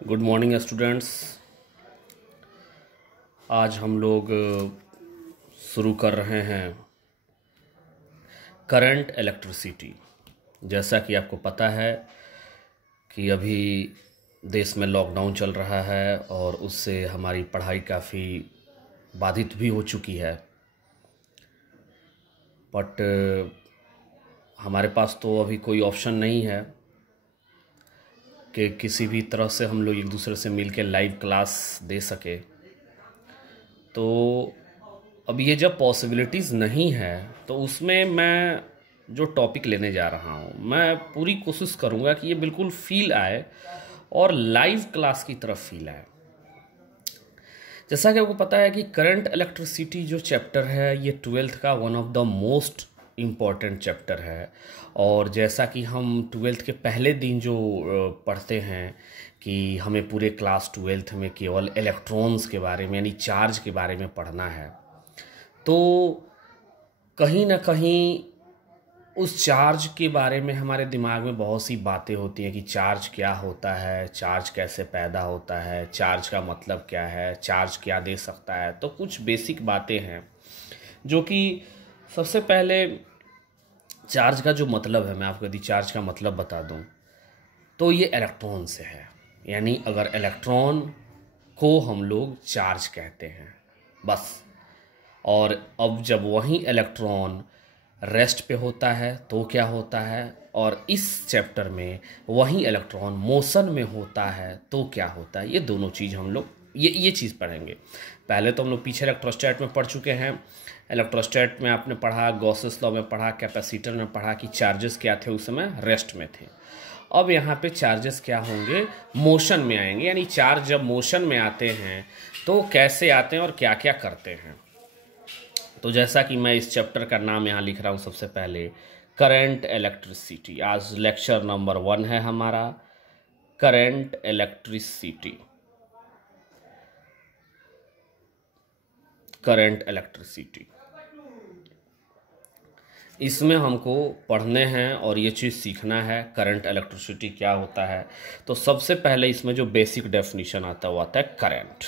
Good morning students. आज हम लोग शुरू कर रहे हैं करंट इलेक्ट्रिसिटी। जैसा कि आपको पता है कि अभी देश में लॉकडाउन चल रहा है और उससे हमारी पढ़ाई काफ़ी बाधित भी हो चुकी है। बट हमारे पास तो अभी कोई ऑप्शन नहीं है कि किसी भी तरह से हम लोग एक दूसरे से मिल के लाइव क्लास दे सके। तो अब ये जब पॉसिबिलिटीज़ नहीं है तो उसमें मैं जो टॉपिक लेने जा रहा हूँ मैं पूरी कोशिश करूँगा कि ये बिल्कुल फील आए और लाइव क्लास की तरफ फील आए। जैसा कि आपको पता है कि करंट इलेक्ट्रिसिटी जो चैप्टर है ये 12th का one of the most important chapter है। और जैसा कि हम 12th के पहले दिन जो पढ़ते हैं कि हमें पूरे क्लास 12th में केवल इलेक्ट्रॉन्स के बारे में यानी चार्ज के बारे में पढ़ना है, तो कहीं ना कहीं उस चार्ज के बारे में हमारे दिमाग में बहुत सी बातें होती हैं कि चार्ज क्या होता है, चार्ज कैसे पैदा होता है, चार्ज का मतलब क्या है, चार्ज क्या दे सकता है। तो कुछ बेसिक बातें हैं जो कि सबसे पहले चार्ज का जो मतलब है, मैं आपको यदि चार्ज का मतलब बता दूं तो ये इलेक्ट्रॉन से है। यानी अगर इलेक्ट्रॉन को हम लोग चार्ज कहते हैं बस। और अब जब वही इलेक्ट्रॉन रेस्ट पे होता है तो क्या होता है, और इस चैप्टर में वही इलेक्ट्रॉन मोशन में होता है तो क्या होता है, ये दोनों चीज़ हम लोग ये चीज़ पढ़ेंगे। पहले तो हम लोग पीछे इलेक्ट्रोस्टैट में पढ़ चुके हैं। इलेक्ट्रोस्टैट में आपने पढ़ा, गॉसेस लॉ में पढ़ा, कैपेसिटर में पढ़ा कि चार्जेस क्या थे उस समय, रेस्ट में थे। अब यहाँ पे चार्जेस क्या होंगे, मोशन में आएंगे। यानी चार्ज जब मोशन में आते हैं तो कैसे आते हैं और क्या क्या करते हैं। तो जैसा कि मैं इस चैप्टर का नाम यहाँ लिख रहा हूँ, सबसे पहले करंट इलेक्ट्रिसिटी। आज लेक्चर नंबर 1 है हमारा, करंट इलेक्ट्रिसिटी। करंट इलेक्ट्रिसिटी इसमें हमको पढ़ने हैं और ये चीज़ सीखना है करंट इलेक्ट्रिसिटी क्या होता है। तो सबसे पहले इसमें जो बेसिक डेफिनेशन आता है वो आता है करंट।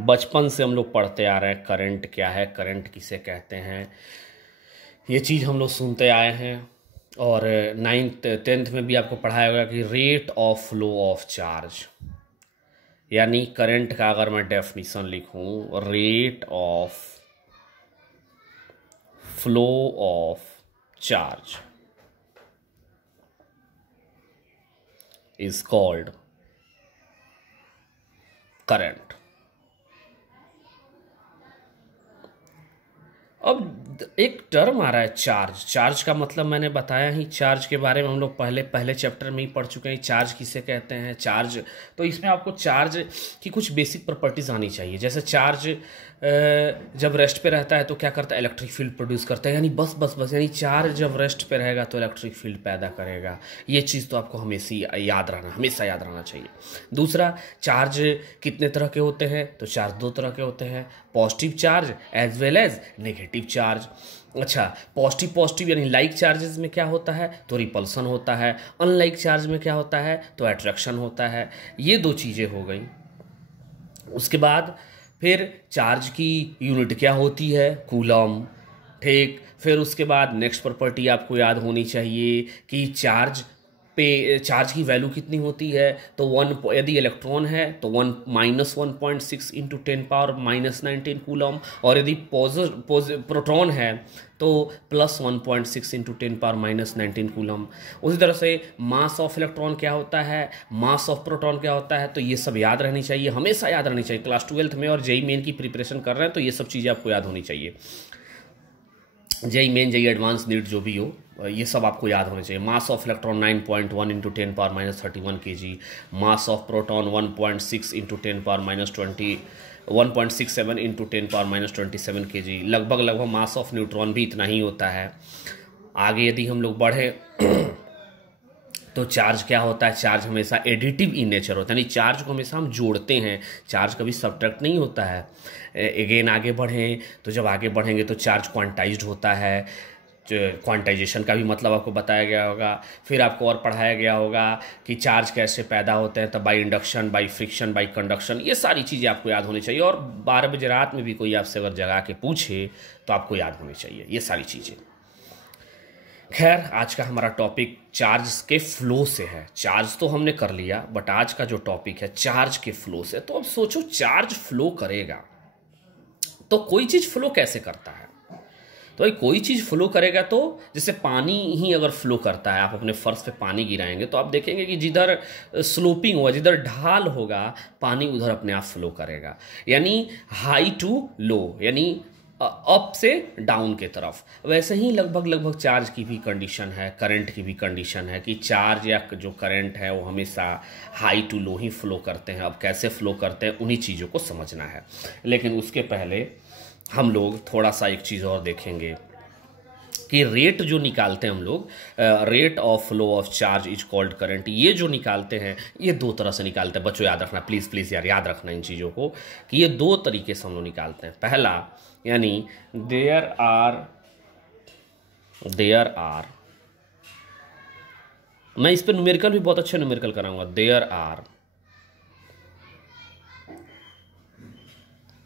बचपन से हम लोग पढ़ते आ रहे हैं करंट क्या है, करंट किसे कहते हैं, ये चीज़ हम लोग सुनते आए हैं। और 9th 10th में भी आपको पढ़ाया होगा कि rate of flow of charge. यानी करंट का अगर मैं डेफिनेशन लिखूं, rate of flow of charge is called current. अब एक टर्म आ रहा है चार्ज। चार्ज का मतलब मैंने बताया ही, चार्ज के बारे में हम लोग पहले चैप्टर में ही पढ़ चुके हैं। चार्ज किसे कहते हैं, चार्ज, तो इसमें आपको चार्ज की कुछ बेसिक प्रॉपर्टीज आनी चाहिए। जैसे चार्ज जब रेस्ट पे रहता है तो क्या करता है, इलेक्ट्रिक फील्ड प्रोड्यूस करता है। यानी बस यानी चार्ज जब रेस्ट पे रहेगा तो इलेक्ट्रिक फील्ड पैदा करेगा। ये चीज़ तो आपको हमेशा याद रहना चाहिए। दूसरा, चार्ज कितने तरह के होते हैं, तो चार्ज 2 तरह के होते हैं, positive charge as well as negative charge. अच्छा, पॉजिटिव यानी लाइक चार्जेस में क्या होता है, तो रिपल्सन होता है। अनलाइक चार्ज में क्या होता है, तो अट्रैक्शन होता है। ये 2 चीज़ें हो गई। उसके बाद फिर चार्ज की यूनिट क्या होती है, कूलम। ठीक, फिर उसके बाद नेक्स्ट प्रॉपर्टी आपको याद होनी चाहिए कि चार्ज की वैल्यू कितनी होती है, तो 1, यदि इलेक्ट्रॉन है तो 1 -1.6 इंटू 10⁻⁻19 कूलम, और यदि प्रोटॉन है तो +1.6 इंटू 10⁻⁻19 कूलम। उसी तरह से मास ऑफ इलेक्ट्रॉन क्या होता है, मास ऑफ प्रोटॉन क्या होता है, तो ये सब याद रहनी चाहिए, हमेशा याद रहनी चाहिए। क्लास 12th में और जेईई मेन की प्रिपरेशन कर रहे हैं तो ये सब चीज़ें आपको याद होनी चाहिए। JEE main, JEE advance, NEET जो भी हो, ये सब आपको याद होने चाहिए। Mass of electron 9.1 into 10⁻31 kg, mass of proton 1.6 into 10⁻20 1.67 into 10⁻27 kg। लगभग मास ऑफ न्यूट्रॉन भी इतना ही होता है। आगे यदि हम लोग बढ़े तो चार्ज क्या होता है, चार्ज हमेशा एडिटिव इन नेचर होता है। यानी चार्ज को हमेशा हम जोड़ते हैं, चार्ज कभी सब्ट्रैक्ट नहीं होता है। अगेन आगे बढ़ें तो जब आगे बढ़ेंगे तो चार्ज क्वांटाइज्ड होता है। क्वांटाइजेशन का भी मतलब आपको बताया गया होगा। फिर आपको और पढ़ाया गया होगा कि चार्ज कैसे पैदा होते हैं, तो by induction, by friction, by conduction, ये सारी चीज़ें आपको याद होनी चाहिए। और 12 बजे रात में भी कोई आपसे अगर जगा के पूछे तो आपको याद होनी चाहिए ये सारी चीज़ें। खैर, आज का हमारा टॉपिक चार्ज के फ्लो से है। चार्ज तो हमने कर लिया, बट आज का जो टॉपिक है चार्ज के फ्लो से। तो अब सोचो, चार्ज फ्लो करेगा तो कोई चीज़ फ्लो कैसे करता है? तो भाई कोई चीज़ फ्लो करेगा तो जैसे पानी ही अगर फ्लो करता है, आप अपने फर्श पे पानी गिराएंगे तो आप देखेंगे कि जिधर स्लोपिंग होगा, जिधर ढाल होगा, पानी उधर अपने आप फ्लो करेगा। यानी हाई टू लो, यानी अप से डाउन के तरफ। वैसे ही लगभग चार्ज की भी कंडीशन है, करंट की भी कंडीशन है कि चार्ज या जो करंट है वो हमेशा हाई टू लो ही फ्लो करते हैं। अब कैसे फ्लो करते हैं उन्हीं चीज़ों को समझना है, लेकिन उसके पहले हम लोग थोड़ा सा एक चीज़ और देखेंगे कि रेट जो निकालते हैं हम लोग, rate of flow of charge is called current. ये जो निकालते हैं ये दो तरह से निकालते हैं। बच्चों याद रखना, प्लीज़ प्लीज़ यार याद रखना इन चीज़ों को कि ये दो तरीके से हम लोग निकालते हैं। पहला, यानी देयर आर, मैं इस पर न्यूमेरिकल भी बहुत अच्छे न्यूमेरिकल कराऊंगा। There are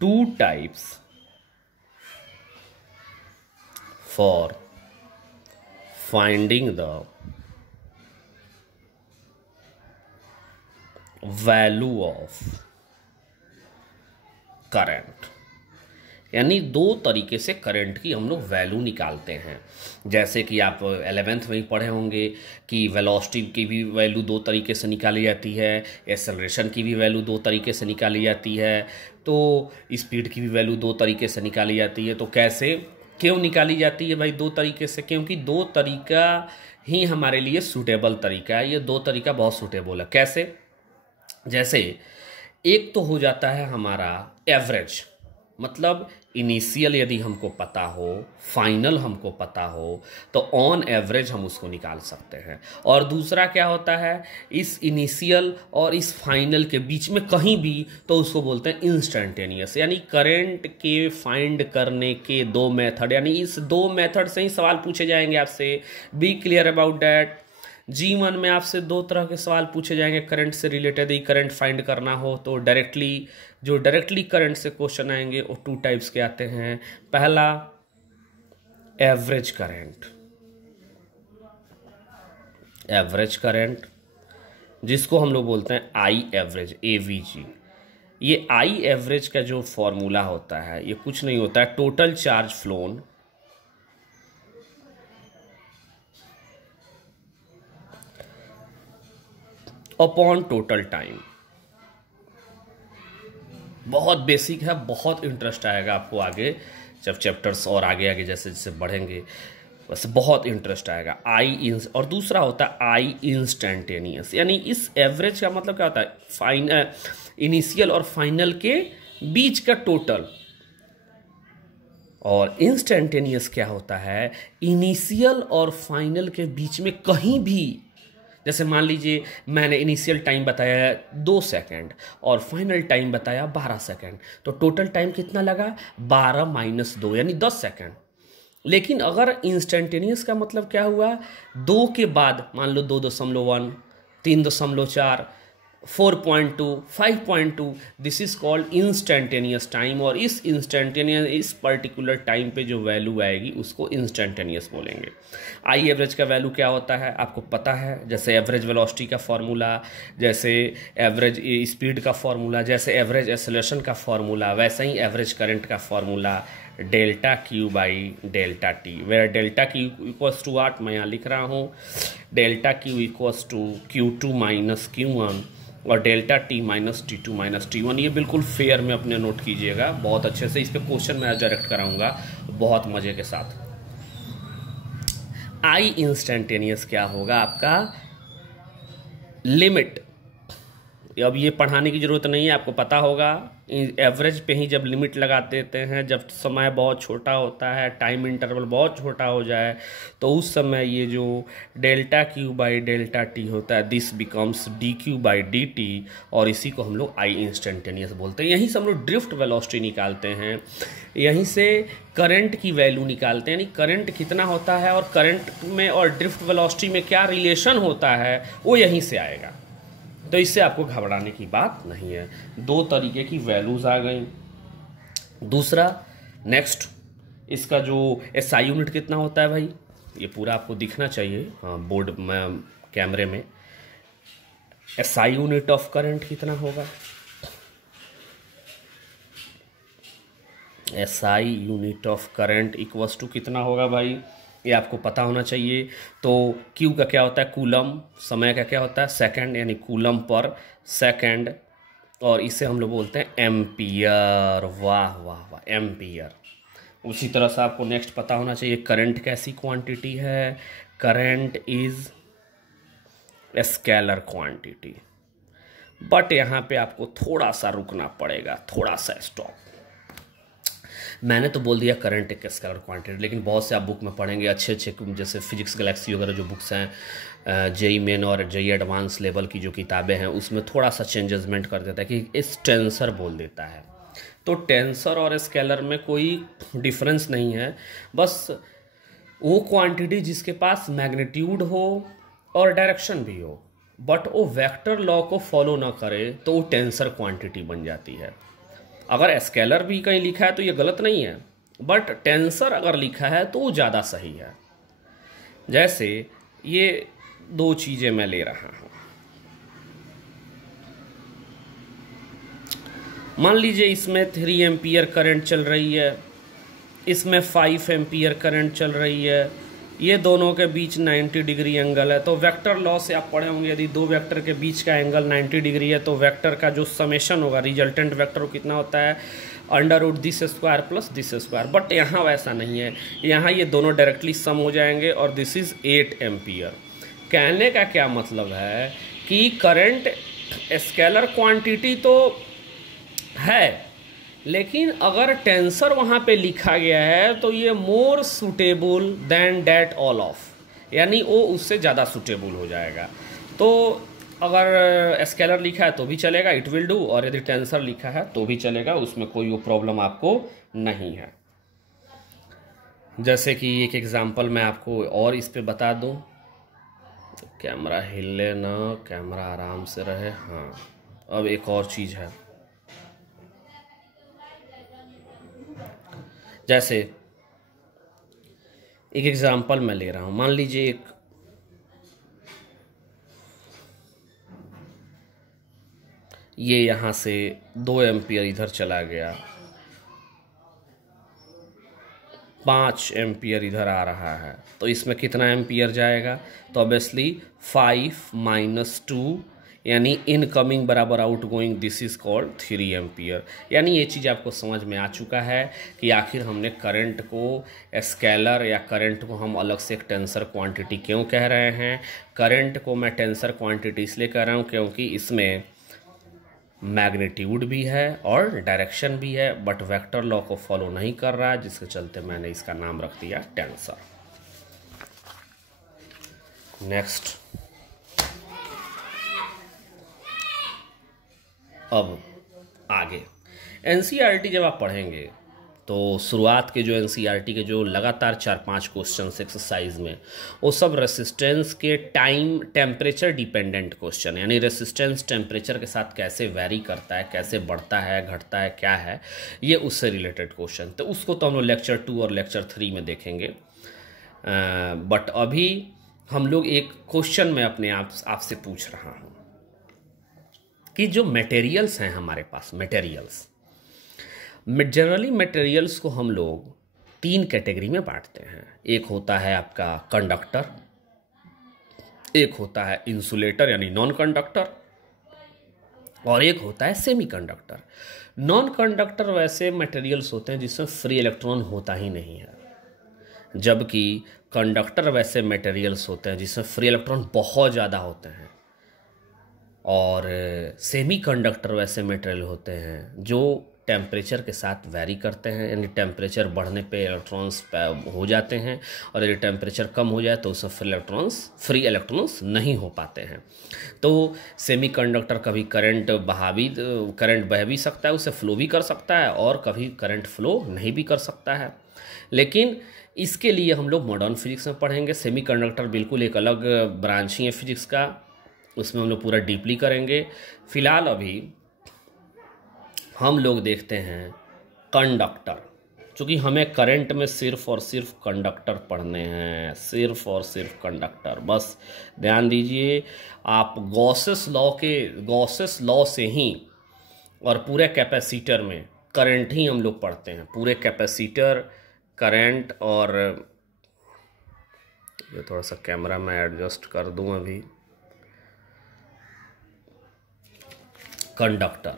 two types for finding the value of current। यानी दो तरीके से करंट की हम लोग वैल्यू निकालते हैं। जैसे कि आप 11th में ही पढ़े होंगे कि वेलोसिटी की भी वैल्यू दो तरीके से निकाली जाती है, एक्सेलरेशन की भी वैल्यू दो तरीके से निकाली जाती है, तो स्पीड की भी वैल्यू दो तरीके से निकाली जाती है। तो कैसे, क्यों निकाली जाती है भाई दो तरीके से? क्योंकि दो तरीका ही हमारे लिए सूटेबल तरीका है। ये दो तरीका बहुत सूटेबल है। कैसे? जैसे एक तो हो जाता है हमारा एवरेज, मतलब इनिशियल यदि हमको पता हो, फाइनल हमको पता हो, तो ऑन एवरेज हम उसको निकाल सकते हैं। और दूसरा क्या होता है, इस इनिशियल और इस फाइनल के बीच में कहीं भी, तो उसको बोलते हैं इंस्टेंटेनियस। यानी करंट के फाइंड करने के दो मेथड, यानी इस दो मेथड से ही सवाल पूछे जाएंगे आपसे। B clear about that. G1 में आपसे दो तरह के सवाल पूछे जाएंगे करंट से रिलेटेड। ही करंट फाइंड करना हो तो डायरेक्टली करंट से क्वेश्चन आएंगे वो टू टाइप्स के आते हैं। पहला एवरेज करंट जिसको हम लोग बोलते हैं आई एवरेज, AVG। ये आई एवरेज का जो फॉर्मूला होता है ये कुछ नहीं होता है, total charge phloem upon total time. बहुत बेसिक है, बहुत इंटरेस्ट आएगा आपको आगे जब चैप्टर्स और आगे जैसे जैसे बढ़ेंगे, वैसे बहुत इंटरेस्ट आएगा। और दूसरा होता है आई इंस्टेंटेनियस। यानी इस एवरेज का मतलब क्या होता है, इनिशियल और फाइनल के बीच का टोटल। और इंस्टेंटेनियस क्या होता है, इनिशियल और फाइनल के बीच में कहीं भी, जैसे मान लीजिए मैंने इनिशियल टाइम बताया 2 सेकंड और फाइनल टाइम बताया 12 सेकंड, तो टोटल टाइम कितना लगा, 12 - 2 यानी 10 सेकंड। लेकिन अगर इंस्टेंटेनियस का मतलब क्या हुआ, 2 के बाद मान लो 2.1, 3.4, 4.2, 5.2, this is called instantaneous time. और इस पर्टिकुलर टाइम पे जो वैल्यू आएगी उसको इंस्टेंटेनियस बोलेंगे। आई एवरेज का वैल्यू क्या होता है आपको पता है, जैसे एवरेज वेलोसिटी का फॉर्मूला, जैसे एवरेज स्पीड का फॉर्मूला, जैसे एवरेज एक्सेलरेशन का फॉर्मूला, वैसे ही एवरेज करंट का formula delta Q by delta T, where delta Q equals to what, मैं यहाँ लिख रहा हूँ delta Q equals to Q2 minus Q1 और delta T minus T2 minus T1। ये बिल्कुल फेयर में अपने नोट कीजिएगा बहुत अच्छे से। इस पर क्वेश्चन मैं डायरेक्ट कराऊंगा बहुत मजे के साथ। आई इंस्टेंटेनियस क्या होगा आपका, लिमिट अब ये पढ़ाने की ज़रूरत नहीं है, आपको पता होगा। एवरेज पे ही जब लिमिट लगा देते हैं, जब समय बहुत छोटा होता है, टाइम इंटरवल बहुत छोटा हो जाए, तो उस समय ये जो delta Q by delta T होता है, this becomes D Q by D T, और इसी को हम लोग आई इंस्टेंटेनियस बोलते हैं। यहीं से हम लोग ड्रिफ्ट वेलोसिटी निकालते हैं, यहीं से करंट की वैल्यू निकालते हैं, यानी करंट कितना होता है और करंट में और ड्रिफ्ट वेलोसिटी में क्या रिलेशन होता है, वो यहीं से आएगा। तो इससे आपको घबराने की बात नहीं है। दो तरीके की वैल्यूज आ गई। दूसरा, नेक्स्ट, इसका जो एसआई यूनिट कितना होता है भाई, ये पूरा आपको दिखना चाहिए, हाँ, बोर्ड में, कैमरे में। एसआई यूनिट ऑफ करंट कितना होगा? SI unit of current equals to कितना होगा भाई, ये आपको पता होना चाहिए। तो क्यू का क्या होता है? कूलम। समय का क्या होता है? सेकंड, यानी कूलम पर सेकंड, और इसे हम लोग बोलते हैं एम्पियर। वाह वाह वाह, एम्पियर। उसी तरह से आपको नेक्स्ट पता होना चाहिए, करंट कैसी क्वांटिटी है? Current is a scalar quantity. But यहाँ पे आपको थोड़ा सा रुकना पड़ेगा, थोड़ा सा स्टॉप। मैंने तो बोल दिया करंट एक स्केलर क्वांटिटी, लेकिन बहुत से आप बुक में पढ़ेंगे, अच्छे जैसे फिजिक्स गैलेक्सी वगैरह जो बुक्स हैं, जेई मेन और जेई एडवांस लेवल की जो किताबें हैं, उसमें थोड़ा सा चेंजमेंट कर देता है कि इस टेंसर बोल देता है। तो टेंसर और स्केलर में कोई डिफरेंस नहीं है, बस वो क्वांटिटी जिसके पास मैग्नीट्यूड हो और डायरेक्शन भी हो, बट वो वेक्टर लॉ को फॉलो ना करे, तो वो टेंसर क्वांटिटी बन जाती है। अगर स्केलर भी कहीं लिखा है तो ये गलत नहीं है, बट टेंसर अगर लिखा है तो वो ज़्यादा सही है। जैसे ये दो चीज़ें मैं ले रहा हूँ, मान लीजिए इसमें 3 एम्पियर करंट चल रही है, इसमें 5 एम्पियर करंट चल रही है, ये दोनों के बीच 90 डिग्री एंगल है। तो वेक्टर लॉ से आप पढ़े होंगे, यदि दो वेक्टर के बीच का एंगल 90 डिग्री है तो वेक्टर का जो समेशन होगा, रिजल्टेंट वेक्टर वो कितना होता है? Under root this square plus this square. But यहाँ वैसा नहीं है, यहाँ ये दोनों डायरेक्टली सम हो जाएंगे, और दिस इज 8 एम्पियर। कहने का क्या मतलब है कि करंट स्केलर क्वांटिटी तो है, लेकिन अगर टेंसर वहाँ पे लिखा गया है तो ये more suitable than that all of, यानी वो उससे ज़्यादा सुटेबल हो जाएगा। तो अगर स्केलर लिखा है तो भी चलेगा, इट विल डू, और यदि टेंसर लिखा है तो भी चलेगा, उसमें कोई वो प्रॉब्लम आपको नहीं है। जैसे कि एक एग्जांपल मैं आपको और इस पे बता दूं, तो कैमरा हिले ना, कैमरा आराम से रहे। हाँ, अब एक और चीज़ है, जैसे एक एग्जांपल मैं ले रहा हूं, मान लीजिए ये यहां से 2 एम्पियर इधर चला गया, 5 एम्पियर इधर आ रहा है, तो इसमें कितना एम्पियर जाएगा? तो ऑब्वियसली 5 माइनस 2, यानी इनकमिंग बराबर outgoing, this is called 3 ampere. यानी ये चीज़ आपको समझ में आ चुका है कि आखिर हमने करंट को स्केलर या करंट को हम अलग से एक टेंसर क्वांटिटी क्यों कह रहे हैं। करंट को मैं टेंसर क्वांटिटी इसलिए कह रहा हूँ क्योंकि इसमें मैग्नीट्यूड भी है और डायरेक्शन भी है, बट वेक्टर लॉ को फॉलो नहीं कर रहा है, जिसके चलते मैंने इसका नाम रख दिया टेंसर। नेक्स्ट, अब आगे एनसीईआरटी जब आप पढ़ेंगे तो शुरुआत के जो एनसीईआरटी के जो लगातार 4-5 क्वेश्चन एक्सरसाइज में, वो सब रेसिस्टेंस के टाइम टेम्परेचर डिपेंडेंट क्वेश्चन, यानी रेसिस्टेंस टेम्परेचर के साथ कैसे वेरी करता है, कैसे बढ़ता है, घटता है, क्या है, ये उससे रिलेटेड क्वेश्चन। तो उसको तो हम लोग लेक्चर 2 और लेक्चर 3 में देखेंगे। बट अभी हम लोग एक क्वेश्चन में अपने आपसे पूछ रहा हूँ कि जो मटेरियल्स हैं हमारे पास, मटेरियल्स जनरली मटेरियल्स को हम लोग 3 कैटेगरी में बांटते हैं। एक होता है आपका कंडक्टर, एक होता है इंसुलेटर यानी नॉन कंडक्टर, और एक होता है सेमीकंडक्टर। नॉन कंडक्टर वैसे मटेरियल्स होते हैं जिसमें फ्री इलेक्ट्रॉन होता ही नहीं है, जबकि कंडक्टर वैसे मटेरियल्स होते हैं जिसमें फ्री इलेक्ट्रॉन बहुत ज़्यादा होते हैं। और सेमीकंडक्टर वैसे मटेरियल होते हैं जो टेम्परेचर के साथ वैरी करते हैं, यानी टेम्परेचर बढ़ने पे इलेक्ट्रॉन्स हो जाते हैं, और यदि टेम्परेचर कम हो जाए तो उससे फ्री इलेक्ट्रॉन्स नहीं हो पाते हैं। तो सेमीकंडक्टर कभी करंट बह भी सकता है, उससे फ्लो भी कर सकता है, और कभी करंट फ्लो नहीं भी कर सकता है। लेकिन इसके लिए हम लोग मॉडर्न फिजिक्स में पढ़ेंगे। सेमीकंडक्टर बिल्कुल एक अलग ब्रांच ही है फिजिक्स का, उसमें हम लोग पूरा डीपली करेंगे। फिलहाल अभी हम लोग देखते हैं कंडक्टर, क्योंकि हमें करंट में सिर्फ और सिर्फ कंडक्टर पढ़ने हैं, सिर्फ और सिर्फ कंडक्टर। बस ध्यान दीजिए, आप गॉसेस लॉ से ही और पूरे कैपेसिटर में करंट ही हम लोग पढ़ते हैं, पूरे कैपेसिटर करंट। और ये थोड़ा सा कैमरा मैं एडजस्ट कर दूं अभी। कंडक्टर,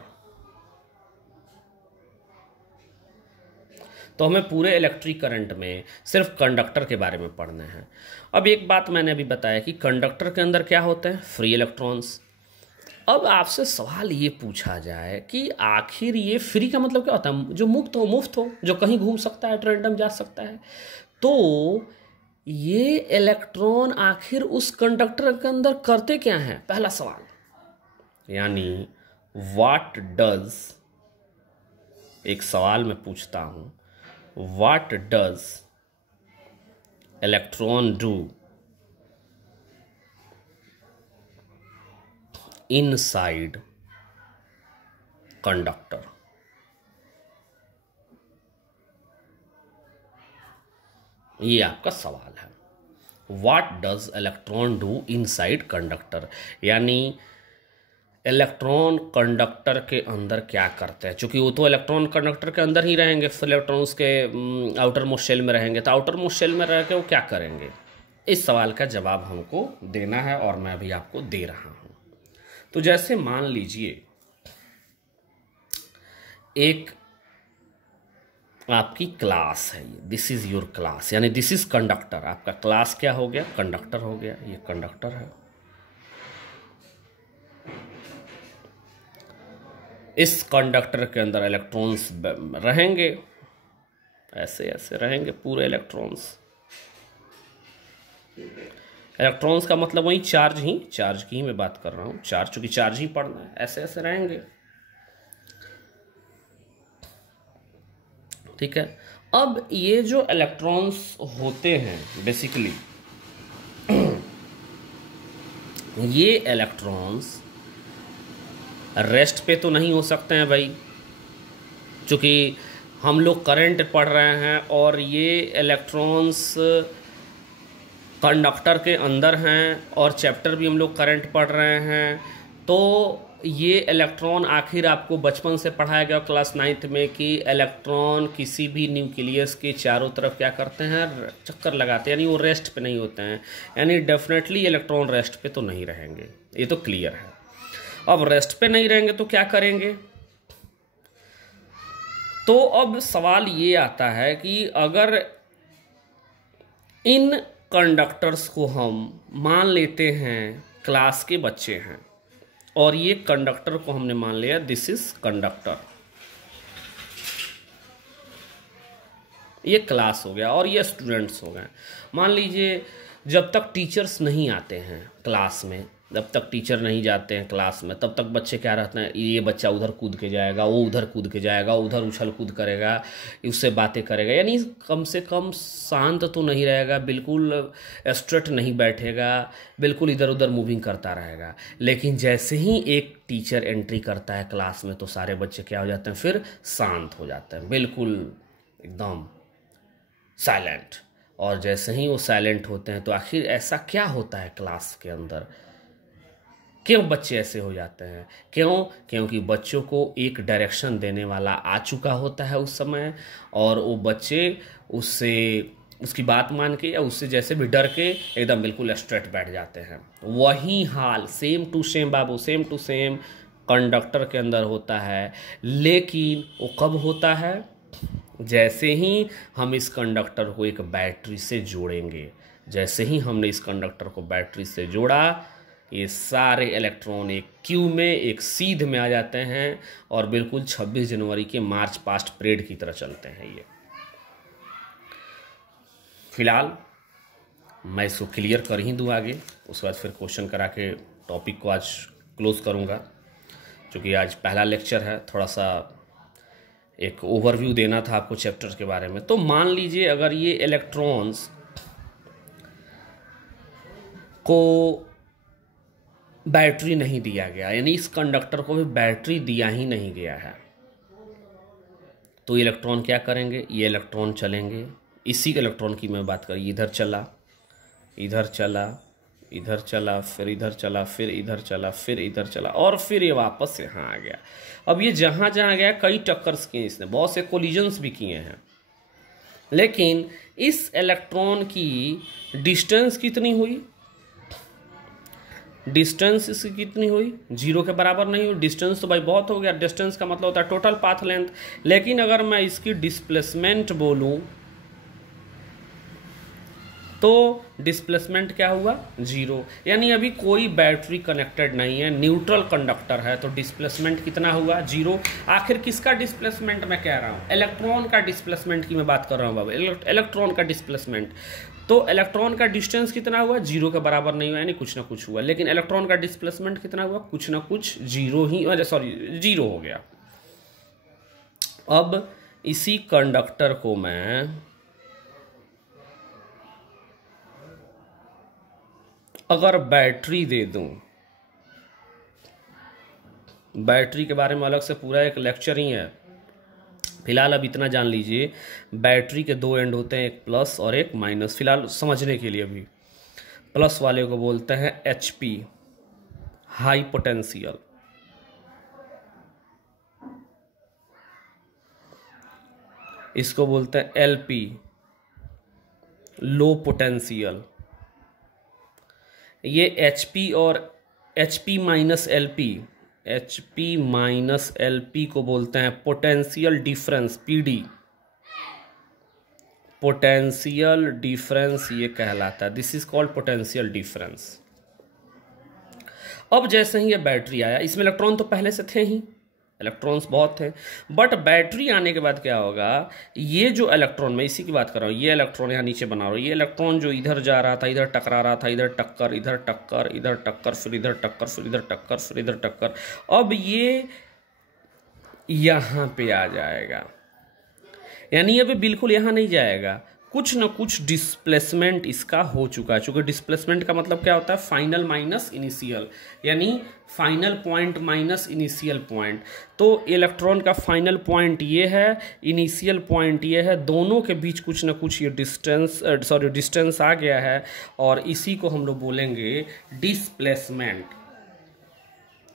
तो हमें पूरे इलेक्ट्रिक करंट में सिर्फ कंडक्टर के बारे में पढ़ना है। अब एक बात मैंने अभी बताया कि कंडक्टर के अंदर क्या होते हैं, फ्री इलेक्ट्रॉन्स। अब आपसे सवाल ये पूछा जाए कि आखिर ये फ्री का मतलब क्या होता है, जो मुफ्त हो, जो कहीं घूम सकता है, रैंडम जा सकता है। तो ये इलेक्ट्रॉन आखिर उस कंडक्टर के अंदर करते क्या हैं, पहला सवाल। यानी व्हाट डज, एक सवाल मैं पूछता हूं, what does electron do inside conductor. ये आपका सवाल है, what does electron do inside conductor, यानी इलेक्ट्रॉन कंडक्टर के अंदर क्या करते हैं। चूंकि वो तो इलेक्ट्रॉन कंडक्टर के अंदर ही रहेंगे, फिर इलेक्ट्रॉन्स के आउटर मोस्ट शेल में रहेंगे, तो आउटर मोस्ट शेल में रह के वो क्या करेंगे। इस सवाल का जवाब हमको देना है और मैं अभी आपको दे रहा हूं। तो जैसे मान लीजिए एक आपकी क्लास है, दिस इज योर क्लास, यानी दिस इज कंडक्टर। आपका क्लास क्या हो गया, कंडक्टर हो गया, ये कंडक्टर है। इस कंडक्टर के अंदर इलेक्ट्रॉन्स रहेंगे, ऐसे ऐसे रहेंगे पूरे इलेक्ट्रॉन्स। इलेक्ट्रॉन्स का मतलब वही चार्ज की ही मैं बात कर रहा हूं, चार्ज, चूंकि चार्ज ही पढ़ना है, ऐसे ऐसे रहेंगे। ठीक है। अब ये जो इलेक्ट्रॉन्स होते हैं बेसिकली, ये इलेक्ट्रॉन्स रेस्ट पे तो नहीं हो सकते हैं भाई, क्योंकि हम लोग करंट पढ़ रहे हैं और ये इलेक्ट्रॉन्स कंडक्टर के अंदर हैं और चैप्टर भी हम लोग करंट पढ़ रहे हैं। तो ये इलेक्ट्रॉन, आखिर आपको बचपन से पढ़ाया गया क्लास 9th में कि इलेक्ट्रॉन किसी भी न्यूक्लियस के चारों तरफ क्या करते हैं, चक्कर लगाते हैं, यानी वो रेस्ट पे नहीं होते हैं। यानी डेफिनेटली इलेक्ट्रॉन रेस्ट पे तो नहीं रहेंगे, ये तो क्लियर है। अब रेस्ट पे नहीं रहेंगे तो क्या करेंगे। तो अब सवाल ये आता है कि अगर इन कंडक्टर्स को हम मान लेते हैं क्लास के बच्चे हैं, और ये कंडक्टर को हमने मान लिया दिस इज कंडक्टर, ये क्लास हो गया और ये स्टूडेंट्स हो गए। मान लीजिए जब तक टीचर्स नहीं आते हैं क्लास में, जब तक टीचर नहीं जाते हैं क्लास में, तब तक बच्चे क्या रहते हैं, ये बच्चा उधर कूद के जाएगा, वो उधर कूद के जाएगा, उधर उछल कूद करेगा, उससे बातें करेगा, यानी कम से कम शांत तो नहीं रहेगा, बिल्कुल स्ट्रेट नहीं बैठेगा, बिल्कुल इधर उधर मूविंग करता रहेगा। लेकिन जैसे ही एक टीचर एंट्री करता है क्लास में तो सारे बच्चे क्या हो जाते हैं, फिर शांत हो जाते हैं, बिल्कुल एकदम साइलेंट। और जैसे ही वो साइलेंट होते हैं तो आखिर ऐसा क्या होता है क्लास के अंदर, क्यों बच्चे ऐसे हो जाते हैं, क्योंकि बच्चों को एक डायरेक्शन देने वाला आ चुका होता है उस समय, और वो बच्चे उसकी बात मान के या उससे जैसे भी डर के एकदम बिल्कुल स्ट्रेट बैठ जाते हैं। वही हाल सेम टू सेम बाबू, सेम टू सेम कंडक्टर के अंदर होता है। लेकिन वो कब होता है, जैसे ही हम इस कंडक्टर को एक बैटरी से जोड़ेंगे। जैसे ही हमने इस कंडक्टर को बैटरी से जोड़ा ये सारे इलेक्ट्रॉन एक क्यू में, एक सीध में आ जाते हैं और बिल्कुल 26 जनवरी के मार्च पास्ट परेड की तरह चलते हैं। ये फिलहाल मैं इसको क्लियर कर ही दूँ आगे, उसके बाद फिर क्वेश्चन करा के टॉपिक को आज क्लोज करूँगा। क्योंकि आज पहला लेक्चर है, थोड़ा सा एक ओवरव्यू देना था आपको चैप्टर के बारे में। तो मान लीजिए अगर ये इलेक्ट्रॉन्स को बैटरी नहीं दिया गया, यानी इस कंडक्टर को भी बैटरी दिया ही नहीं गया है, तो इलेक्ट्रॉन क्या करेंगे? ये इलेक्ट्रॉन चलेंगे, इसी इलेक्ट्रॉन की मैं बात करूँ, इधर चला, इधर चला, इधर चला, फिर इधर चला, फिर इधर चला, फिर इधर चला, और फिर ये वापस यहाँ आ गया। अब ये जहाँ जहाँ गया कई टक्कर्स किए इसने, बहुत से कोलिजन्स भी किए हैं, लेकिन इस इलेक्ट्रॉन की डिस्टेंस कितनी हुई? डिस्टेंस इसकी कितनी हुई? 0 के बराबर नहीं हुई। डिस्टेंस तो भाई बहुत हो गया, डिस्टेंस का मतलब होता है टोटल पाथ लेंथ। लेकिन अगर मैं इसकी डिस्प्लेसमेंट बोलूं तो डिस्प्लेसमेंट क्या हुआ? 0। यानी अभी कोई बैटरी कनेक्टेड नहीं है, न्यूट्रल कंडक्टर है, तो डिस्प्लेसमेंट कितना हुआ? 0। आखिर किसका डिस्प्लेसमेंट मैं कह रहा हूँ? इलेक्ट्रॉन का डिस्प्लेसमेंट की मैं बात कर रहा हूँ बाबा, इलेक्ट्रॉन का डिस्प्लेसमेंट। तो इलेक्ट्रॉन का डिस्टेंस कितना हुआ? 0 के बराबर नहीं हुआ, यानी कुछ ना कुछ हुआ। लेकिन इलेक्ट्रॉन का डिस्प्लेसमेंट कितना हुआ? कुछ ना कुछ 0 ही, 0 हो गया। अब इसी कंडक्टर को मैं अगर बैटरी दे दूं, बैटरी के बारे में अलग से पूरा एक लेक्चर ही है, फिलहाल अब इतना जान लीजिए, बैटरी के 2 एंड होते हैं, एक प्लस और एक माइनस। फिलहाल समझने के लिए अभी प्लस वाले को बोलते हैं HP, हाई पोटेंशियल, इसको बोलते हैं LP, लो पोटेंशियल। ये HP और HP माइनस LP को बोलते हैं potential difference, PD, potential difference ये कहलाता है। This is called potential difference. अब जैसे ही ये बैटरी आया, इसमें इलेक्ट्रॉन तो पहले से थे ही, इलेक्ट्रॉन्स बहुत थे, बट बैटरी आने के बाद क्या होगा? ये जो इलेक्ट्रॉन, मैं इसी की बात कर रहा हूँ, ये इलेक्ट्रॉन यहाँ नीचे बना रहा हूँ, ये इलेक्ट्रॉन जो इधर जा रहा था, इधर टकरा रहा था, इधर टक्कर, इधर टक्कर, इधर टक्कर, फिर इधर टक्कर, फिर इधर टक्कर, फिर इधर टक्कर, अब ये यहाँ पे आ जाएगा। यानी अभी बिल्कुल यहाँ नहीं जाएगा, कुछ ना कुछ डिस्प्लेसमेंट इसका हो चुका है। चूंकि डिस्प्लेसमेंट का मतलब क्या होता है? फाइनल माइनस इनिशियल, यानी final point minus initial point. तो इलेक्ट्रॉन का फाइनल पॉइंट ये है, इनिशियल पॉइंट ये है, दोनों के बीच कुछ ना कुछ ये डिस्टेंस आ गया है, और इसी को हम लोग बोलेंगे डिस्प्लेसमेंट।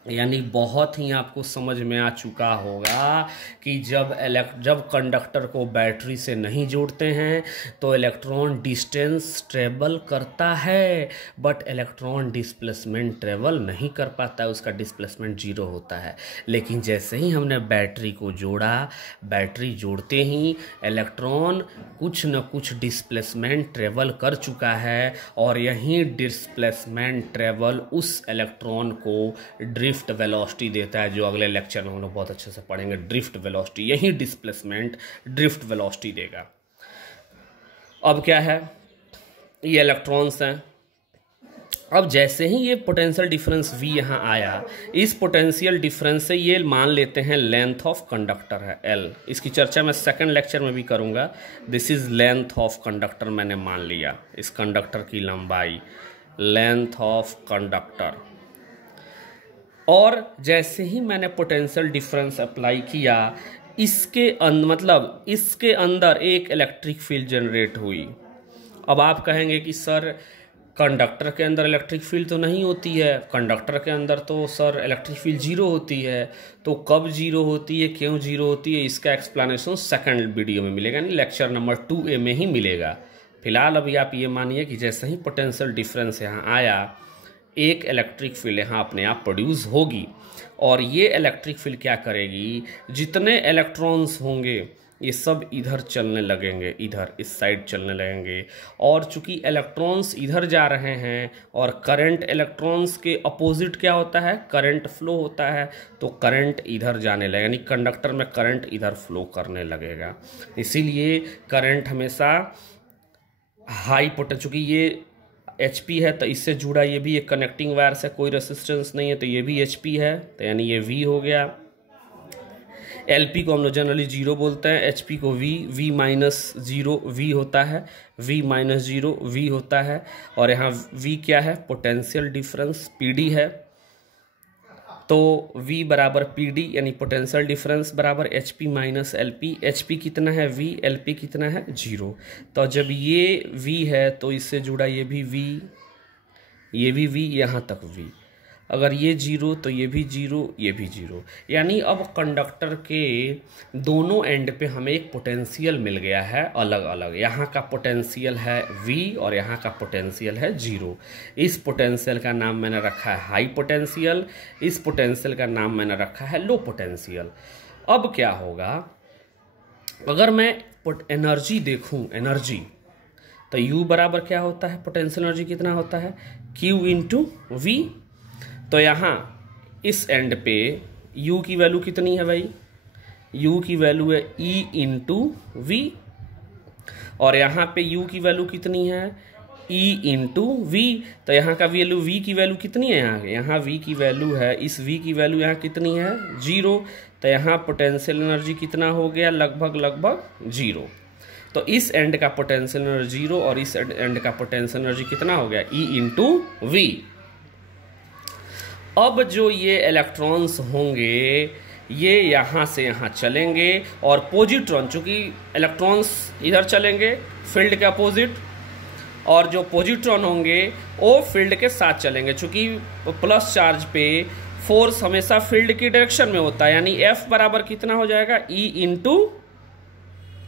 यानी बहुत ही आपको समझ में आ चुका होगा कि जब कंडक्टर को बैटरी से नहीं जोड़ते हैं तो इलेक्ट्रॉन डिस्टेंस ट्रेवल करता है, बट इलेक्ट्रॉन डिस्प्लेसमेंट ट्रेवल नहीं कर पाता है, उसका डिस्प्लेसमेंट 0 होता है। लेकिन जैसे ही हमने बैटरी को जोड़ा, बैटरी जोड़ते ही इलेक्ट्रॉन कुछ न कुछ डिस्प्लेसमेंट ट्रेवल कर चुका है, और यही डिस्प्लेसमेंट ट्रेवल उस इलेक्ट्रॉन को ड्रिफ्ट वेलोसिटी देता है, जो अगले लेक्चर में हम लोग बहुत अच्छे से पढ़ेंगे। ड्रिफ्ट वेलोसिटी, यही डिस्प्लेसमेंट ड्रिफ्ट वेलोसिटी देगा। अब क्या है? ये इलेक्ट्रॉन्स हैं। अब जैसे ही ये पोटेंशियल डिफरेंस V यहाँ आया, इस पोटेंशियल डिफरेंस से ये मान लेते हैं लेंथ ऑफ कंडक्टर है L। इसकी चर्चा मैं सेकंड लेक्चर में भी करूँगा। This is length of conductor, मैंने मान लिया इस कंडक्टर की लंबाई, लेंथ ऑफ कंडक्टर। और जैसे ही मैंने पोटेंशियल डिफरेंस अप्लाई किया, इसके अंदर एक इलेक्ट्रिक फील्ड जनरेट हुई। अब आप कहेंगे कि सर कंडक्टर के अंदर इलेक्ट्रिक फील्ड तो नहीं होती है, कंडक्टर के अंदर तो सर इलेक्ट्रिक फील्ड 0 होती है। तो कब 0 होती है, क्यों 0 होती है, इसका एक्सप्लेनेशन सेकंड वीडियो में मिलेगा, यानी लेक्चर नंबर 2A में ही मिलेगा। फिलहाल अभी आप ये मानिए कि जैसे ही पोटेंशियल डिफरेंस यहाँ आया, एक इलेक्ट्रिक फील्ड यहाँ अपने आप प्रोड्यूस होगी, और ये इलेक्ट्रिक फील्ड क्या करेगी? जितने इलेक्ट्रॉन्स होंगे ये सब इधर चलने लगेंगे, इधर इस साइड चलने लगेंगे। और चूंकि इलेक्ट्रॉन्स इधर जा रहे हैं और करंट इलेक्ट्रॉन्स के अपोजिट क्या होता है, करंट फ्लो होता है, तो करंट इधर जाने लगेगा, यानी कंडक्टर में करंट इधर फ्लो करने लगेगा। इसीलिए करंट हमेशा हाई पोटेंशियल, चूँकि ये HP है तो इससे जुड़ा ये भी एक कनेक्टिंग वायर से, कोई रेसिस्टेंस नहीं है तो ये भी HP है, तो यानी ये V हो गया। LP को हम लोग जनरली 0 बोलते हैं, HP को V माइनस 0 V होता है, V माइनस 0 V होता है। और यहाँ V क्या है, पोटेंशियल डिफरेंस PD है, तो V बराबर PD यानी पोटेंशियल डिफरेंस बराबर HP माइनस LP। HP कितना है V, LP कितना है 0। तो जब ये V है तो इससे जुड़ा ये भी V, ये भी V, यहाँ तक V। अगर ये 0 तो ये भी 0, ये भी 0, यानी अब कंडक्टर के दोनों एंड पे हमें एक पोटेंशियल मिल गया है अलग अलग। यहाँ का पोटेंशियल है V और यहाँ का पोटेंशियल है 0। इस पोटेंशियल का नाम मैंने रखा है हाई पोटेंशियल, इस पोटेंशियल का नाम मैंने रखा है लो पोटेंशियल। अब क्या होगा, अगर मैं एनर्जी देखूँ, एनर्जी तो U बराबर क्या होता है, पोटेंशियल एनर्जी कितना होता है, Q इंटू V। तो यहाँ इस एंड पे U की वैल्यू कितनी है भाई, U की वैल्यू है E इंटू V, और यहाँ पे U की वैल्यू कितनी है, E इंटू V। तो यहाँ का वैल्यू V की वैल्यू कितनी है, यहाँ V की वैल्यू है, इस V की वैल्यू यहाँ कितनी है 0। तो यहाँ पोटेंशियल एनर्जी कितना हो गया, लगभग 0। तो इस एंड का पोटेंशियल एनर्जी 0 और इस एंड का पोटेंशियल एनर्जी कितना हो गया, E इंटू V। अब जो ये इलेक्ट्रॉन्स होंगे ये यहाँ से यहाँ चलेंगे, और पॉजिट्रॉन, चूंकि इलेक्ट्रॉन्स इधर चलेंगे फील्ड के अपोजिट, और जो पॉजिट्रॉन होंगे वो फील्ड के साथ चलेंगे। चूंकि प्लस चार्ज पे फोर्स हमेशा फील्ड की डायरेक्शन में होता है, यानी F बराबर कितना हो जाएगा, E इंटू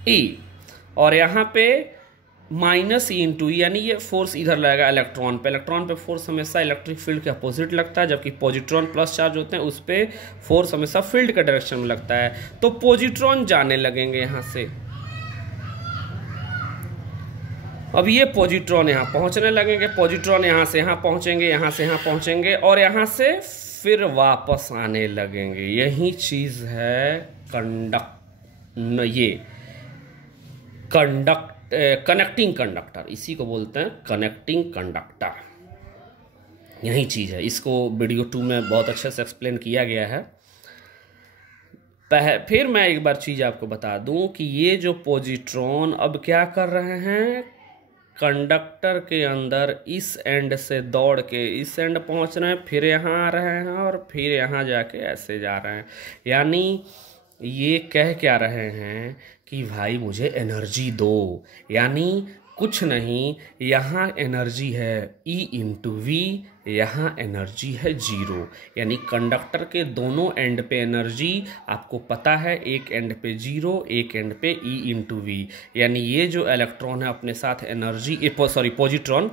E, और यहाँ पे माइनस E इंटू E, यानी ये फोर्स इधर लगेगा इलेक्ट्रॉन पे। इलेक्ट्रॉन पे फोर्स हमेशा इलेक्ट्रिक फील्ड के अपोजिट लगता है, जबकि पॉजिट्रॉन प्लस चार्ज होते हैं उस पे फोर्स हमेशा फील्ड के डायरेक्शन में लगता है। तो पॉजिट्रॉन जाने लगेंगे यहाँ से, अब ये पॉजिट्रॉन यहाँ पहुँचने लगेंगे, पॉजिट्रॉन यहाँ से यहाँ पहुँचेंगे, यहाँ से यहाँ पहुँचेंगे, और यहाँ से फिर वापस आने लगेंगे। यही चीज़ है कनेक्टिंग कंडक्टर, इसी को बोलते हैं कनेक्टिंग कंडक्टर। यही चीज़ है, इसको वीडियो 2 में बहुत अच्छे से एक्सप्लेन किया गया है। फिर मैं एक बार चीज़ आपको बता दूं कि ये जो पॉजिट्रॉन अब क्या कर रहे हैं, कंडक्टर के अंदर इस एंड से दौड़ के इस एंड पहुंच रहे हैं, फिर यहाँ आ रहे हैं और फिर यहाँ जाके ऐसे जा रहे हैं। यानी ये कह क्या रहे हैं कि भाई मुझे एनर्जी दो, यानी कुछ नहीं, यहाँ एनर्जी है E इंटू V, यहाँ एनर्जी है 0। यानी कंडक्टर के दोनों एंड पे एनर्जी आपको पता है, एक एंड पे 0, एक एंड पे E इंटू V। यानी ये जो इलेक्ट्रॉन है अपने साथ एनर्जी, पॉजिट्रॉन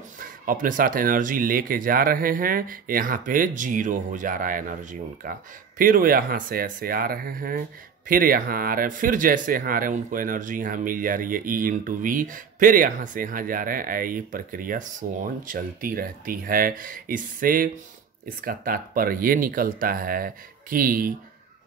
अपने साथ एनर्जी लेके जा रहे हैं, यहाँ पे 0 हो जा रहा है एनर्जी उनका। फिर वो यहाँ से ऐसे आ रहे हैं, फिर यहाँ आ रहे हैं, फिर जैसे यहाँ आ रहे हैं उनको एनर्जी यहाँ मिल जा रही है E इंटू V, फिर यहाँ से यहाँ जा रहे हैं। ये प्रक्रिया सो ऑन चलती रहती है। इससे इसका तात्पर्य ये निकलता है कि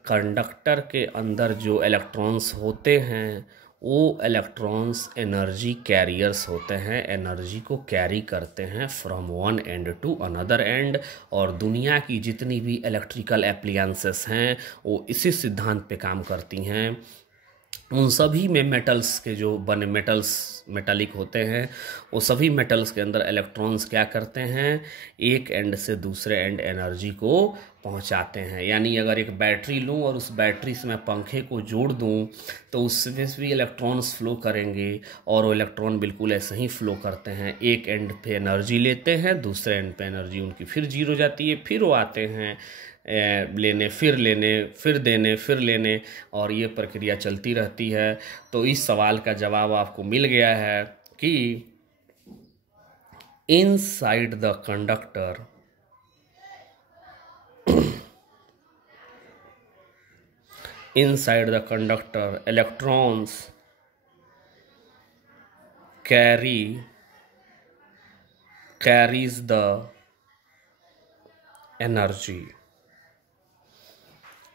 कंडक्टर के अंदर जो इलेक्ट्रॉन्स होते हैं वो इलेक्ट्रॉन्स एनर्जी कैरियर्स होते हैं, एनर्जी को कैरी करते हैं from one end to another end. और दुनिया की जितनी भी इलेक्ट्रिकल एप्लायंसेस हैं वो इसी सिद्धांत पे काम करती हैं। उन सभी में मेटल्स के जो बने मेटालिक होते हैं, वो सभी मेटल्स के अंदर इलेक्ट्रॉन्स क्या करते हैं, एक एंड से दूसरे एंड एनर्जी को पहुंचाते हैं। यानी अगर एक बैटरी लूं और उस बैटरी से मैं पंखे को जोड़ दूं तो उसमें भी इलेक्ट्रॉन्स फ्लो करेंगे, और वो इलेक्ट्रॉन बिल्कुल ऐसे ही फ्लो करते हैं। एक एंड पे एनर्जी लेते हैं, दूसरे एंड पे एनर्जी उनकी फिर 0 जाती है, फिर वो आते हैं लेने, फिर देने, फिर लेने, और ये प्रक्रिया चलती रहती है। तो इस सवाल का जवाब आपको मिल गया है कि inside the conductor inside the conductor electrons carries the energy।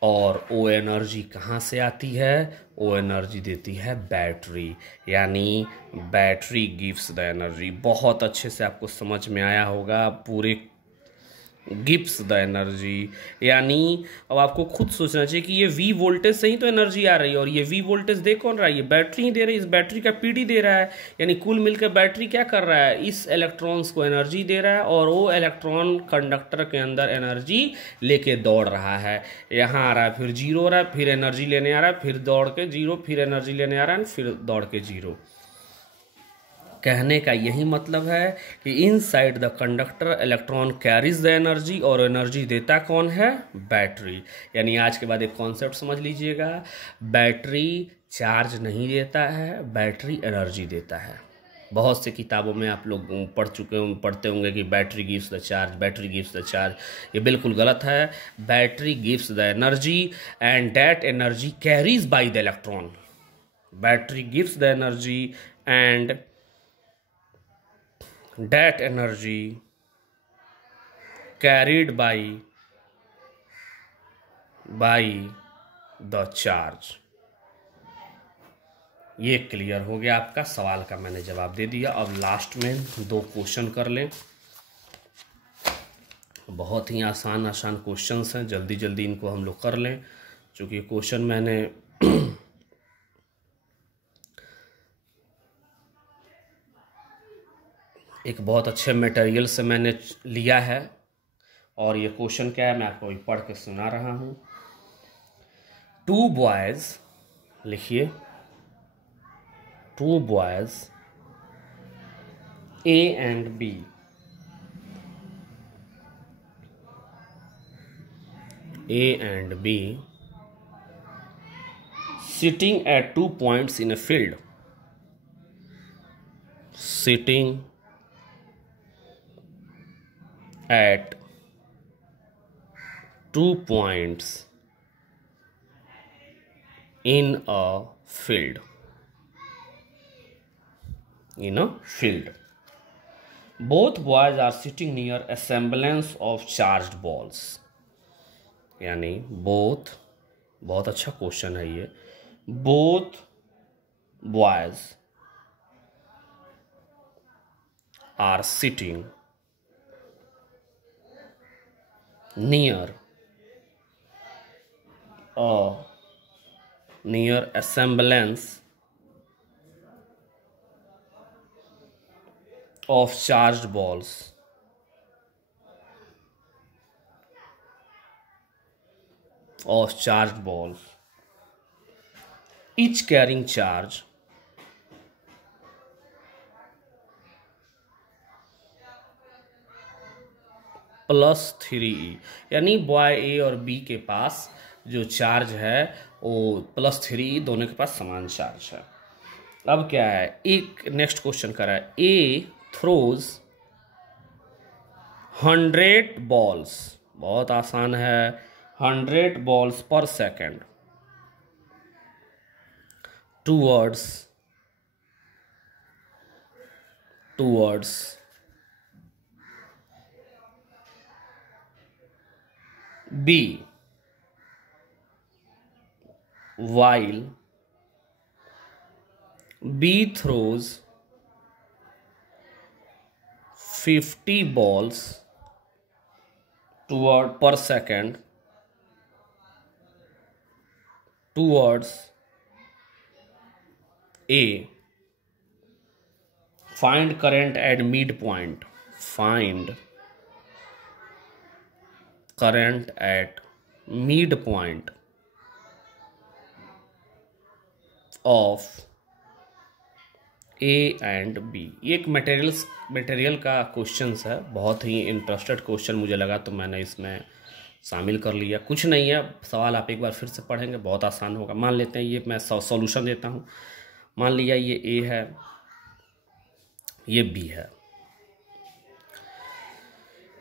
और वो एनर्जी कहाँ से आती है? वो एनर्जी देती है बैटरी, यानी बैटरी गिव्स द एनर्जी। बहुत अच्छे से आपको समझ में आया होगा, पूरे गिव्स द एनर्जी। यानी अब आपको खुद सोचना चाहिए कि ये V वोल्टेज से ही तो एनर्जी आ रही है, और ये V वोल्टेज दे कौन रहा है? ये बैटरी ही दे रही है, इस बैटरी का PD दे रहा है। यानी कुल मिलकर बैटरी क्या कर रहा है? इस इलेक्ट्रॉन्स को एनर्जी दे रहा है, और वो इलेक्ट्रॉन कंडक्टर के अंदर एनर्जी लेके दौड़ रहा है। यहाँ आ रहा है, फिर जीरो हो रहा है, फिर एनर्जी लेने आ रहा है, फिर दौड़ के जीरो, फिर एनर्जी लेने आ रहा है, फिर दौड़ के जीरो। कहने का यही मतलब है कि inside the conductor electron carries the energy, और एनर्जी देता कौन है? बैटरी। यानी आज के बाद एक कॉन्सेप्ट समझ लीजिएगा, बैटरी चार्ज नहीं देता है, बैटरी एनर्जी देता है। बहुत से किताबों में आप लोग पढ़ते होंगे कि battery gives the charge, battery gives the charge. ये बिल्कुल गलत है। Battery gives the energy and that energy carries by the electron. Battery gives the energy and that energy carried by the charge। ये क्लियर हो गया, आपका सवाल का मैंने जवाब दे दिया। अब लास्ट में 2 क्वेश्चन कर लें। बहुत ही आसान क्वेश्चंस हैं, जल्दी जल्दी इनको हम लोग कर लें, क्योंकि क्वेश्चन मैंने एक बहुत अच्छे मटेरियल से मैंने लिया है। और ये क्वेश्चन क्या है मैं आपको पढ़ के सुना रहा हूँ। 2 बॉयज, लिखिए, 2 boys A and B sitting at 2 points in a field, sitting at 2 points in a field, both boys are sitting near a semblance of charged balls। यानी both, बहुत अच्छा क्वेश्चन है ये, both boys are sitting near a semblance of charged balls, each carrying charge +3E। यानी boy ए और B के पास जो charge है वो +3E, दोनों के पास समान चार्ज है। अब क्या है, एक नेक्स्ट क्वेश्चन करा है, ए थ्रोज 100 बॉल्स, बहुत आसान है, 100 बॉल्स पर second towards B, while B throws 50 balls per second towards A, find current at midpoint, find current at midpoint of A and B। ये एक मटेरियल का क्वेश्चन है, बहुत ही इंटरेस्टेड क्वेश्चन मुझे लगा तो मैंने इसमें शामिल कर लिया। कुछ नहीं है, सवाल आप एक बार फिर से पढ़ेंगे, बहुत आसान होगा। मान लेते हैं ये मैं सॉल्यूशन देता हूँ। मान लिया ये A है, ये B है,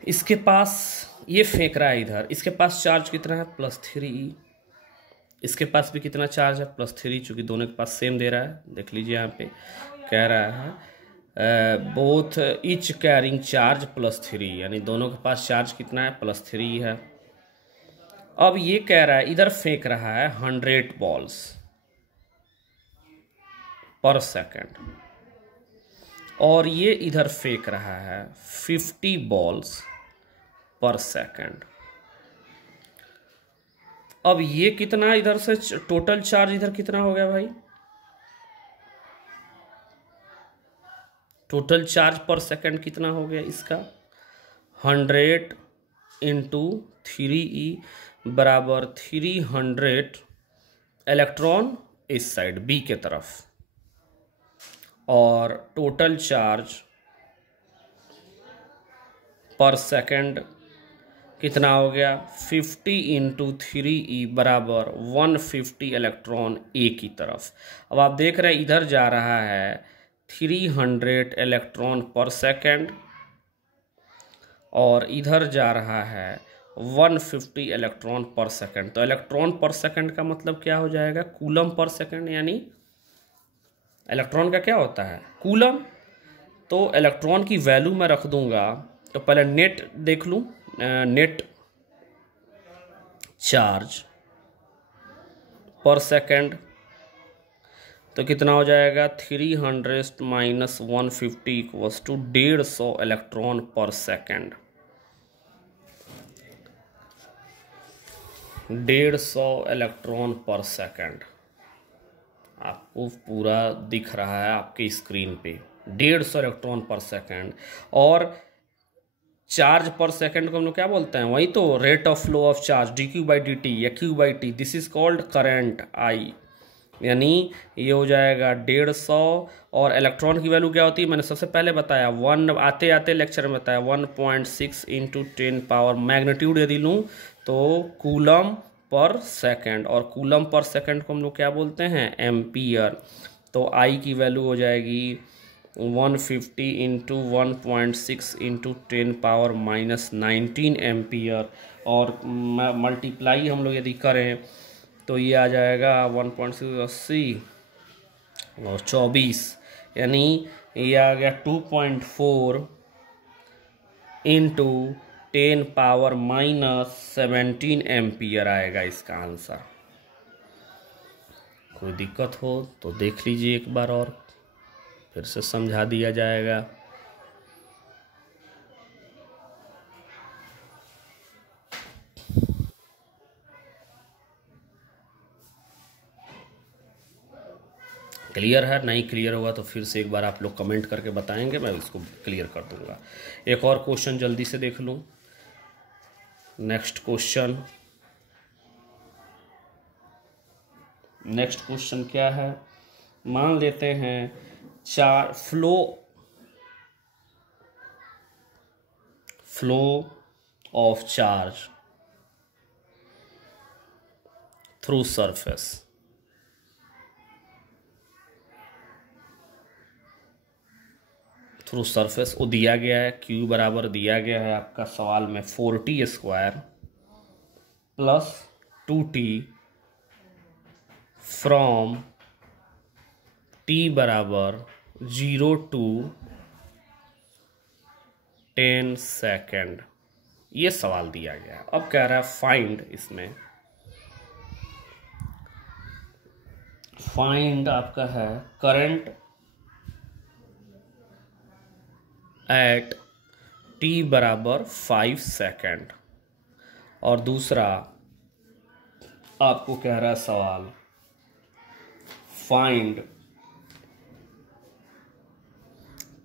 इसके पास ये फेंक रहा है इधर, इसके पास चार्ज कितना है? +3E। इसके पास भी कितना चार्ज है, +3, चूँकि दोनों के पास सेम दे रहा है। देख लीजिए यहाँ पे कह रहा है बोथ ईच कैरिंग चार्ज +3, यानी दोनों के पास चार्ज कितना है, +3 है। अब ये कह रहा है इधर फेंक रहा है 100 बॉल्स पर सेकेंड, और ये इधर फेंक रहा है 50 बॉल्स पर सेकेंड। अब ये कितना इधर से टोटल चार्ज इधर कितना हो गया भाई, टोटल चार्ज पर सेकेंड कितना हो गया इसका, 100 इंटू 3E बराबर 300 इलेक्ट्रॉन इस साइड बी के तरफ, और टोटल चार्ज पर सेकेंड कितना हो गया, 50 इंटू 3E बराबर 150 इलेक्ट्रॉन ए की तरफ। अब आप देख रहे हैं इधर जा रहा है 300 इलेक्ट्रॉन पर सेकेंड, और इधर जा रहा है 150 इलेक्ट्रॉन पर सेकेंड। तो इलेक्ट्रॉन पर सेकेंड का मतलब क्या हो जाएगा, कूलम पर सेकेंड, यानी इलेक्ट्रॉन का क्या होता है, कूलम। तो इलेक्ट्रॉन की वैल्यू मैं रख दूंगा, तो पहले नेट देख लूं, नेट चार्ज पर सेकेंड तो कितना हो जाएगा, 300 माइनस 150 इक्वल्स टू 150 इलेक्ट्रॉन पर सेकेंड। 150 इलेक्ट्रॉन पर सेकेंड आपको पूरा दिख रहा है आपके स्क्रीन पे, 150 इलेक्ट्रॉन पर सेकेंड। और चार्ज पर सेकेंड को हम लोग क्या बोलते हैं, वही तो rate of flow of charge dQ/dt या Q/T, this is called current I, यानी ये हो जाएगा 150। और इलेक्ट्रॉन की वैल्यू क्या होती है, मैंने सबसे पहले बताया, आते आते लेक्चर में बताया, 1.6 इंटू 10 पावर, मैग्नीट्यूड यदि लूँ तो कूलम पर सेकेंड, और कूलम पर सेकेंड को हम लोग क्या बोलते हैं, एम्पियर। तो I की वैल्यू हो जाएगी 150 इंटू 1.6 इंटू 10 पावर -19 एम्पियर, और मल्टीप्लाई हम लोग यदि करें तो ये आ जाएगा 1.6 80 और 24, यानी ये आ गया 2.4 इंटू 10 पावर -17 एम्पियर आएगा इसका आंसर। कोई दिक्कत हो तो देख लीजिए एक बार और फिर से समझा दिया जाएगा। क्लियर है, नहीं क्लियर होगा तो फिर से एक बार आप लोग कमेंट करके बताएंगे, मैं इसको क्लियर कर दूंगा। एक और क्वेश्चन जल्दी से देख लूं। नेक्स्ट क्वेश्चन क्या है, मान लेते हैं flow of charge through surface, वो दिया गया है, Q बराबर दिया गया है आपका सवाल में 4T square plus 2T from T बराबर 0 to 10 सेकेंड, ये सवाल दिया गया। अब कह रहा है फाइंड आपका है करंट एट T बराबर 5 सेकेंड, और दूसरा आपको कह रहा है सवाल फाइंड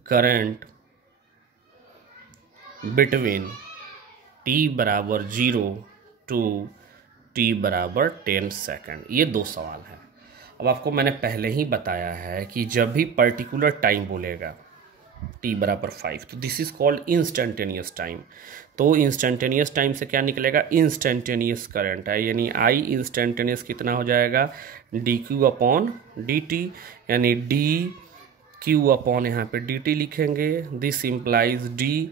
करंट बिटवीन T बराबर 0 टू T बराबर 10 सेकेंड। ये दो सवाल हैं। अब आपको मैंने पहले ही बताया है कि जब भी पर्टिकुलर टाइम बोलेगा T बराबर 5, तो this is called instantaneous time. तो इंस्टेंटेनियस टाइम से क्या निकलेगा, इंस्टेंटेनियस करंट है, यानी I इंस्टेंटेनियस कितना हो जाएगा, dQ/dt, यानी dQ अपॉन यहाँ पे dt लिखेंगे, दिस इम्प्लाइज d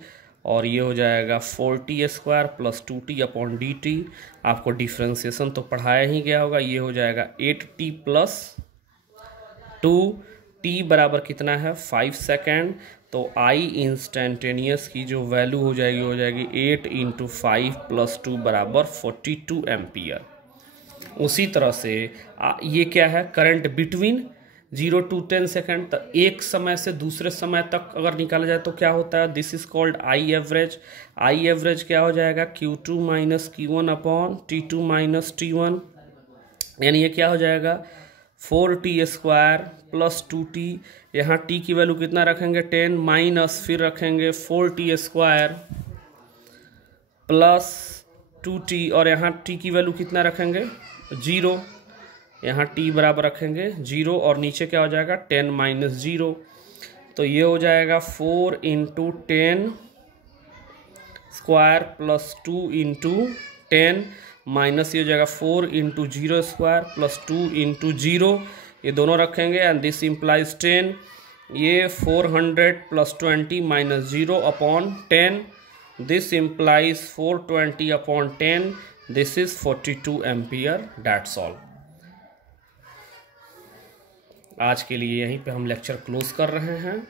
और ये हो जाएगा 4t² प्लस 2t/dt। आपको डिफ्रेंसिएशन तो पढ़ाया ही गया होगा। ये हो जाएगा 8t प्लस 2t बराबर कितना है 5 सेकेंड। तो I इंस्टेंटेनियस की जो वैल्यू हो जाएगी 8 × 5 + 2 बराबर 42 एम्पियर। उसी तरह से ये क्या है, करंट बिटवीन 0 to 10 सेकेंड। तो एक समय से दूसरे समय तक अगर निकाला जाए तो क्या होता है, this is called I average. I average क्या हो जाएगा, Q2 - Q1 T2 - T1, यानी ये क्या हो जाएगा 4t² प्लस 2t। यहाँ t की वैल्यू कितना रखेंगे 10 माइनस फिर रखेंगे 4t² प्लस 2t, और यहाँ t की वैल्यू कितना रखेंगे 0। यहाँ t बराबर रखेंगे 0 और नीचे क्या हो जाएगा 10 - 0। तो ये हो जाएगा 4 × 10² प्लस 2 × 10 माइनस ये हो जाएगा 4 × 0² प्लस 2 × 0, ये दोनों रखेंगे एंड दिस इम्प्लाइज 10। ये 400 plus 20 minus 0/10, this implies 420/10, this is 42 ampere. That's all. आज के लिए यहीं पे हम लेक्चर क्लोज कर रहे हैं।